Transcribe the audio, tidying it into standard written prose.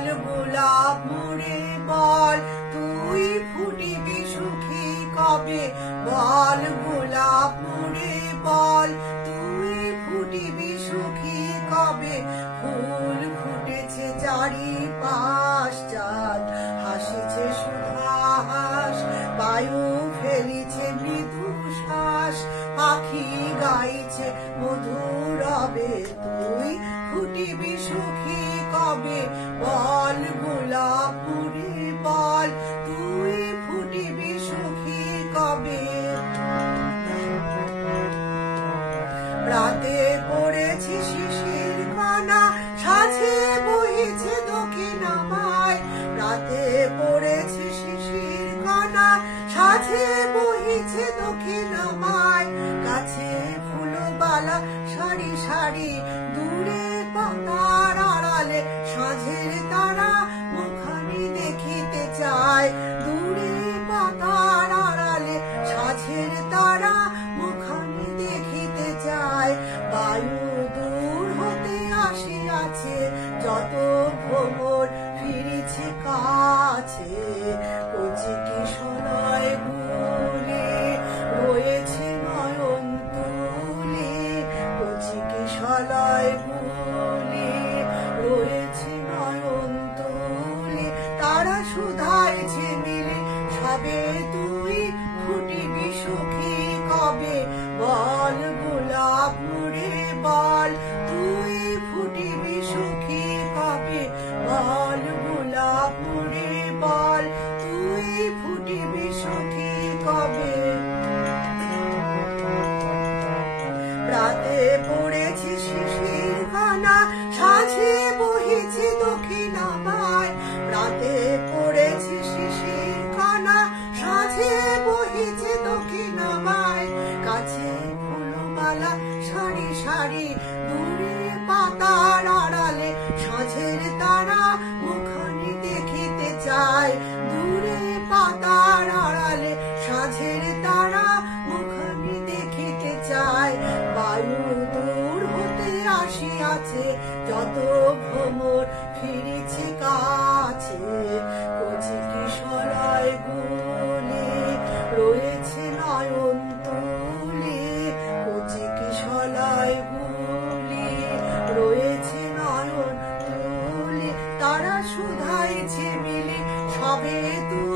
বল গোলাপ মোরে বল তুই ফুটিবি সুখী কবে বল গোলাপ মোরে বল তুই ফুটিবি সুখী কবে ফুল ফুটেছে চারিপাশ চাঁদ হাসিছে সুধাস বায়ু ফেলিছে মৃদু শ্বাস পাখি গাইছে মধুরবে তুই ফুটিবি সুখী কবে বল গোলাপ মোরে বল তুই ফুটিবি সুখী কবে রাতে পড়েছি শিশির কণা সাথে বহিছে দক্ষিণামায় রাতে পড়েছি শিশির কণা সাথে বহিছে দক্ষিণামায় কাছে ফুলবালা সারি সারি দূরে পাতার আড়ালে সাঁঝের তারা মুখানি দেখিতে চায় দূরে পাতার আড়ালে সাঁঝের তারা মুখানি দেখিতে চায় বায়ু দূর হতে আসিয়াছে যত ভ্রমর ফিরেছে কাছে কচি কিশোরয় গুলে রয়েছে নয়ন তুলে কচি কিশোরয় গুলে রয়েছে নয়ন তুলে তারা শুধাইছে মিলে সবে তুই ফুটিবি সুখী কবে বল গোলাপ মোরে বল তুই ফুটিবি সুখী কবে বল গোলাপ মোরে বল তুই ফুটিবি সুখী কবে রাতে পড়েছি শিশির কণা সাঁঝে বহিছে দক্ষিণামায় রাতে পড়েছি শিশির কণা সাঁঝে বহিছে দক্ষিণামায় কাছে ফুলমালা সারি সারি দূরে পাতার আড়ালে সাঁঝের তারা মুখানি দেখিতে চায় দূরে পাতার আড়ালে সাঁঝের তারা মুখানি দেখিতে চায় বায়ু দূর হতে আসিয়াছে যত ভ্রমর ফিরেছে কাছে কচি কিশোরয় গুলে রয়েছে নয়ন তুলে কচি কিশোরয় গুলে রয়েছে নয়ন তুলে তারা শুধাইছে মিলে সবে তুই